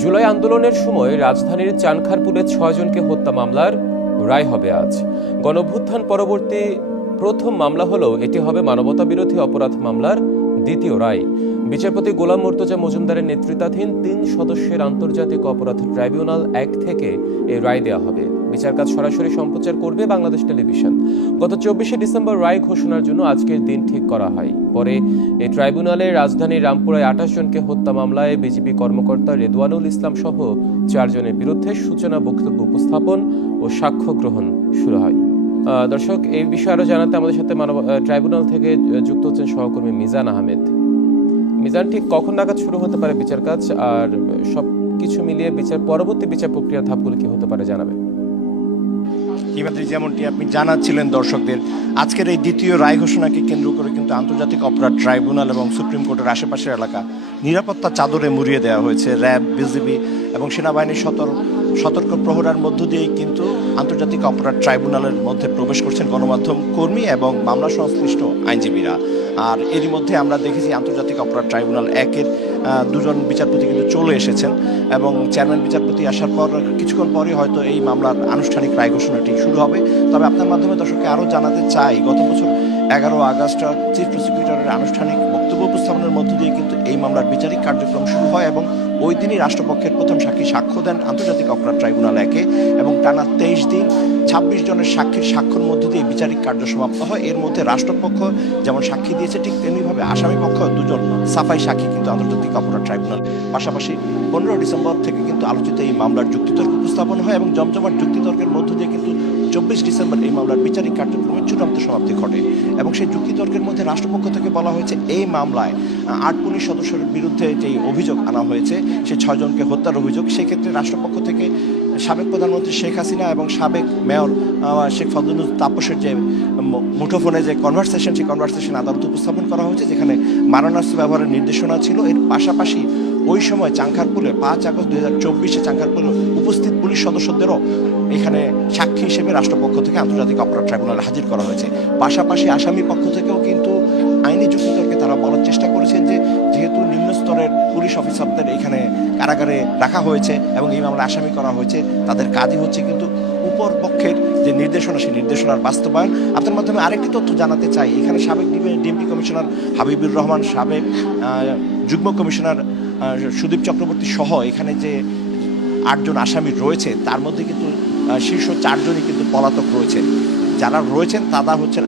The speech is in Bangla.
জুলাই আন্দোলনের সময় রাজধানীর চানখারপুলে ৬ জনকে হত্যা মামলার রায় হবে আজ। গণঅভ্যুত্থান পরবর্তী প্রথম মামলা হলেও এটি হবে মানবতা বিরোধী অপরাধ মামলার দ্বিতীয় রায়। বিচারপতি গোলাম মুর্তজা মজুমদারের নেতৃত্বাধীন ৩ সদস্যের আন্তর্জাতিক অপরাধ ট্রাইব্যুনাল ১ থেকে এই রায় দেওয়া হবে। বিচার কাজ সরাসরি সম্প্রচার করবে বাংলাদেশ টেলিভিশন। গত ২৪শে ডিসেম্বর রায় ঘোষণার জন্য আজকের দিন ঠিক করা হয়। পরে এই ট্রাইব্যুনালে রাজধানীর রামপুরায় ২৮ জনকে হত্যা মামলায় বিজিবি কর্মকর্তা রেদওয়ানুল ইসলাম সহ ৪ জনের বিরুদ্ধে সূচনা বক্তব্য উপস্থাপন ও সাক্ষ্য গ্রহণ শুরু হয়। দর্শক, এই বিষয়ে আরো জানাতে আমাদের সাথে ট্রাইব্যুনাল থেকে যুক্ত হচ্ছেন সহকর্মী মিজান আহমেদ। মিজান, ঠিক কখন নাগাদ শুরু হতে পারে বিচার কাজ, আর সবকিছু মিলিয়ে পরবর্তী বিচার প্রক্রিয়ার ধাপগুলো কি হতে পারে জানাবেন? যেমনটি আপনি জানাচ্ছিলেন দর্শকদের, আজকের এই দ্বিতীয় রায় ঘোষণাকে কেন্দ্র করে কিন্তু আন্তর্জাতিক অপরাধ ট্রাইব্যুনাল এবং সুপ্রিম কোর্টের আশেপাশের এলাকা নিরাপত্তা চাদরে মুড়িয়ে দেওয়া হয়েছে। র্যাব, বিজিবি এবং সেনাবাহিনীর সতর্ক প্রহরার মধ্য দিয়েই কিন্তু আন্তর্জাতিক অপরাধ ট্রাইব্যুনালের মধ্যে প্রবেশ করছেন গণমাধ্যম কর্মী এবং মামলা সংশ্লিষ্ট আইনজীবীরা। আর এরই মধ্যে আমরা দেখেছি আন্তর্জাতিক অপরাধ ট্রাইব্যুনাল ১-এর ২ জন বিচারপতি কিন্তু চলে এসেছেন এবং চেয়ারম্যান বিচারপতি আসার পর কিছুক্ষণ পরই হয়তো এই মামলার আনুষ্ঠানিক রায় ঘোষণাটি শুরু হবে। তবে আপনার মাধ্যমে দর্শককে আরও জানাতে চাই, গত বছর ১১ আগস্ট চিফ প্রসিকিউটরের আনুষ্ঠানিক বক্তব্য উপস্থাপনের মধ্য দিয়ে কিন্তু এই মামলার বিচারিক কার্যক্রম শুরু হয় এবং ওই দিনই রাষ্ট্রপক্ষের প্রথম সাক্ষী সাক্ষ্য দেন আন্তর্জাতিক অপরাধ ট্রাইব্যুনাল ১-এ এবং টানা ২৩ দিন ২৬ জনের সাক্ষীর সাক্ষ্যর মধ্য দিয়ে বিচারিক কার্য সমাপ্ত হয়। এর মধ্যে রাষ্ট্রপক্ষ যেমন সাক্ষী দিয়েছে, ঠিক তেমনিভাবে আসামি পক্ষ ২ জন সাফাই সাক্ষী কিন্তু আন্তর্জাতিক অপরাধ ট্রাইব্যুনাল। পাশাপাশি ১৫ ডিসেম্বর থেকে কিন্তু আলোচিত এই মামলার যুক্তিতর্ক উপস্থাপন হয় এবং জমজমাট যুক্তিতর্কের মধ্য দিয়ে কিন্তু ২৪ ডিসেম্বর এই মামলার বিচারিক কার্যক্রমের চূড়ান্ত সমাপ্তি ঘটে এবং সেই যুক্তিতর্কের মধ্যে রাষ্ট্রপক্ষ থেকে বলা হয়েছে এই মামলায় ৮ পুলিশ সদস্যের বিরুদ্ধে যেই অভিযোগ আনা হয়েছে, সেই ৬ জনকে হত্যার অভিযোগ, সেক্ষেত্রে রাষ্ট্রপক্ষ থেকে সাবেক প্রধানমন্ত্রী শেখ হাসিনা এবং সাবেক মেয়র শেখ ফজলুল তাপসের যে মুঠোফোনে যে কনভারসেশন, সেই কনভারসেশন আদালতে উপস্থাপন করা হয়েছে, যেখানে মারণাস্ত্র ব্যবহারের নির্দেশনা ছিল। এর পাশাপাশি ওই সময় চানখারপুলে ৫ আগস্ট ২০২৪ চানখারপুলে উপস্থিত পুলিশ সদস্যদেরও এখানে সাক্ষী হিসেবে রাষ্ট্রপক্ষ থেকে আন্তর্জাতিক অপরাধ ট্রাইব্যুনালে হাজির করা হয়েছে। পাশাপাশি আসামি পক্ষ থেকেও কিন্তু আইনি যুক্তিতর্কে তারা বলার চেষ্টা করেছেন যে যেহেতু নিম্ন স্তরের পুলিশ অফিসারদের এখানে কারাগারে রাখা হয়েছে এবং এই মামলায় আসামি করা হয়েছে, তাদের কাজই হচ্ছে কিন্তু উপর পক্ষের যে নির্দেশনা, সেই নির্দেশনার বাস্তবায়ন। আপনার মাধ্যমে আরেকটি তথ্য জানাতে চাই, এখানে সাবেক ডিএমপি কমিশনার হাবিবুর রহমান, সাবেক যুগ্ম কমিশনার সুদীপ চক্রবর্তী সহ এখানে যে ৮ জন আসামি রয়েছে, তার মধ্যে কিন্তু শীর্ষ ৪ জনই কিন্তু পলাতক রয়েছে। যারা রয়েছেন তারা হচ্ছেন